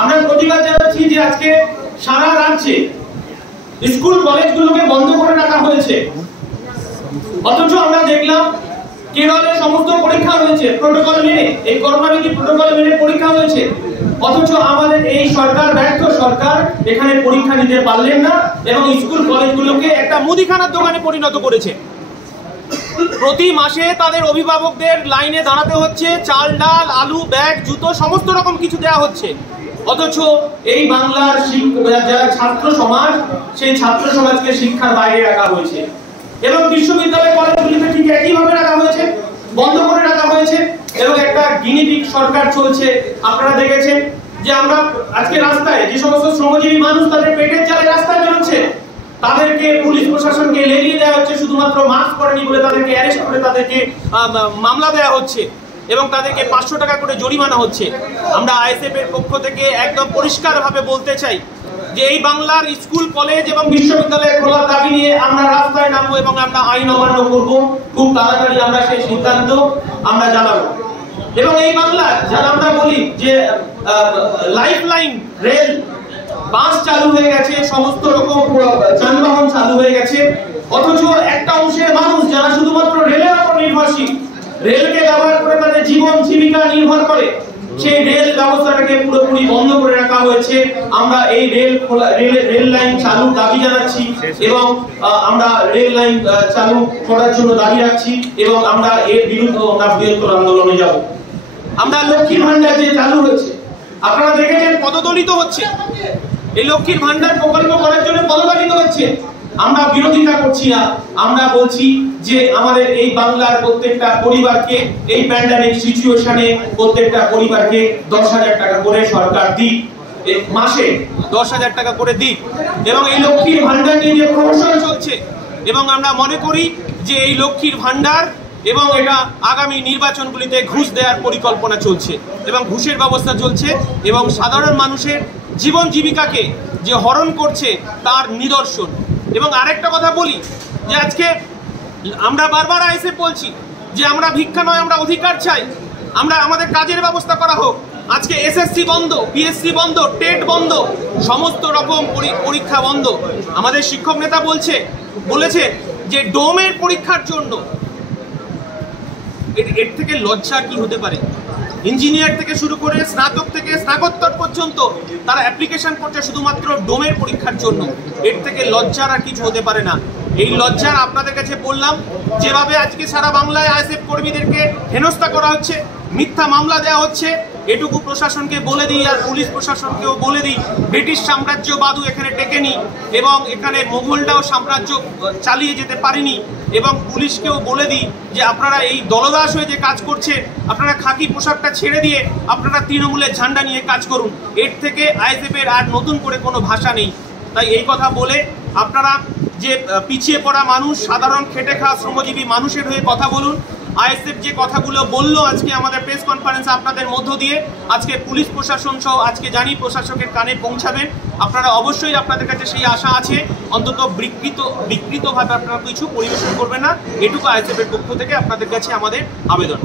আমরা প্রতিবাদ জানাচ্ছি যে আজকে সারা রাজ্যে স্কুল কলেজগুলোকে বন্ধ করে রাখা হয়েছে, অথচ আমরা দেখলাম কেরলে সমস্ত পরীক্ষা হয়েছে প্রোটোকল মেনে, এই করোনা বিধি প্রোটোকল মেনে পরীক্ষা হয়েছে, অথচ আমাদের এই সরকার, ব্যর্থ সরকার, এখানে পরীক্ষা নিতে পারলেন না এবং স্কুল কলেজগুলোকে একটা মুদিখানার দোকানে পরিণত করেছে। প্রতি মাসে তাদের অভিভাবকদের লাইনে দাঁড়াতে হচ্ছে, চাল ডাল আলু ব্যাগ জুতো সমস্ত রকম কিছু দেওয়া হচ্ছে, অথচ এই বাংলার যারা ছাত্র সমাজ, সেই ছাত্র সমাজকে শিক্ষার বাইরে রাখা হয়েছে এবং বিশ্ববিদ্যালয় কলেজগুলিতে ঠিক একইভাবে রাখা হয়েছে, বন্ধ করে রাখা হয়েছে এবং একটা গিনিপিগ সরকার চলছে। আপনারা দেখেছেন যে আমরা আজকে রাস্তায় যে সমস্ত শ্রমজীবী মানুষ তাদের পেটের জ্বালায় রাস্তায় বেরোচ্ছে, তাদেরকে পুলিশ প্রশাসনকে লেলিয়ে দেওয়া হচ্ছে, শুধুমাত্র মাস্ক পরেনি বলে তাদেরকে অ্যারেস্ট করে তাদেরকে মামলা দেওয়া হচ্ছে এবং তাদেরকে 500 টাকা করে জরিমানা হচ্ছে। আমরা আইএসএফ এর পক্ষ থেকে একদম পরিষ্কারভাবে বলতে চাই যে এই বাংলার স্কুল কলেজ এবং বিশ্ববিদ্যালয় খোলার দাবি নিয়ে আমরা রাস্তায় নামবো এবং আমরা আইন অমান্য করব। খুব তাড়াতাড়ি আমরা সেই সিদ্ধান্ত আমরা জানাবো। এবং এই বাংলার যারা আমরা বলি যে লাইফলাইন রেল, বাস চালু হয়ে গেছে, সমস্ত রকম যানবাহন চালু হয়ে গেছে, অথচ একটা অংশের মানুষ যারা শুধুমাত্র রেলের উপর নির্ভরশীল, রেলকে ব্যবহার করে তাদের জীবন জীবিকা নির্ভর করে, সেই রেল ব্যবস্থাটাকে পুরোপুরি বন্ধ করে রাখা হয়েছে। আমরা এই রেল লাইন চালুর দাবি জানাচ্ছি এবং আমরা রেল লাইন চালু করার জন্য দাবি রাখছি এবং আমরা এর বিরুদ্ধে আমরা বৃহত্তর আন্দোলনে যাব। আমরা লক্ষ্মীর ভান্ডার যে চালু হয়েছে, আপনারা দেখেছেন পদদলিত হচ্ছে, এই লক্ষ্মীর ভান্ডার প্রকল্প করার জন্য পদদলিত হচ্ছে। আমরা বিরোধিতা করছি না, আমরা বলছি যে আমাদের এই বাংলার প্রত্যেকটা পরিবারকে এই প্যান্ডামিক সিচুয়েশনে প্রত্যেকটা পরিবারকে 10,000 টাকা করে সরকার দিক, মাসে 10,000 টাকা করে দিক এবং এই লক্ষ্মীর ভান্ডার নিয়ে যে প্রহসন চলছে এবং আমরা মনে করি যে এই লক্ষ্মীর ভান্ডার এবং এটা আগামী নির্বাচনগুলিতে ঘুষ দেওয়ার পরিকল্পনা চলছে এবং ঘুষের ব্যবস্থা চলছে এবং সাধারণ মানুষের জীবন জীবিকাকে যে হরণ করছে তার নিদর্শন। এবং আরেকটা কথা বলি যে আজকে আমরা বারবার এসে বলছি যে আমরা ভিক্ষা নয়, আমরা অধিকার চাই, আমরা আমাদের কাজের ব্যবস্থা করা হোক। আজকে এসএসসি বন্ধ, পিএসসি বন্ধ, টেট বন্ধ, সমস্ত রকম পরীক্ষা বন্ধ। আমাদের শিক্ষক নেতা বলেছে যে ডোমের পরীক্ষার জন্য, এর থেকে লজ্জা কি হতে পারে? ইঞ্জিনিয়ার থেকে শুরু করে স্নাতক থেকে স্নাতকোত্তর পর্যন্ত তারা অ্যাপ্লিকেশন করছে শুধুমাত্র ডোমের পরীক্ষার জন্য। এর থেকে লজ্জার আর কিছু হতে পারে না। এই লজ্জার আপনাদের কাছে বললাম, যেভাবে আজকে সারা বাংলায় আইএসএফ কর্মীদেরকে হেনস্থা করা হচ্ছে, মিথ্যা মামলা দেওয়া হচ্ছে, এটুকু প্রশাসনকে বলে দিই আর পুলিশ প্রশাসনকেও বলে দিই, ব্রিটিশ সাম্রাজ্যবাদও এখানে টেকেনি এবং এখানে মোগলরাও সাম্রাজ্য চালিয়ে যেতে পারেনি এবং পুলিশকেও বলে দিই যে আপনারা এই দলদাস হয়ে যে কাজ করছে, আপনারা খাকি পোশাকটা ছেড়ে দিয়ে আপনারা তৃণমূলের ঝান্ডা নিয়ে কাজ করুন। এর থেকে আইএসএফ এর আর নতুন করে কোনো ভাষা নেই। তাই এই কথা বলে আপনারা যে পিছিয়ে পড়া মানুষ, সাধারণ খেটে খাওয়া শ্রমজীবী মানুষের হয়ে কথা বলুন। আইএসএফ যে কথাগুলো বললো আজকে আমাদের প্রেস কনফারেন্সে আপনাদের মধ্য দিয়ে, আজকে পুলিশ প্রশাসন সহ আজকে জানি প্রশাসকের কানে পৌঁছাবেন। আপনারা অবশ্যই, আপনাদের কাছে সেই আশা আছে, অন্তত বিকৃতভাবে আপনারা কিছু পরিবেশন করবেন না, এটুকু আইএসএফ এর পক্ষ থেকে আপনাদের কাছে আমাদের আবেদন।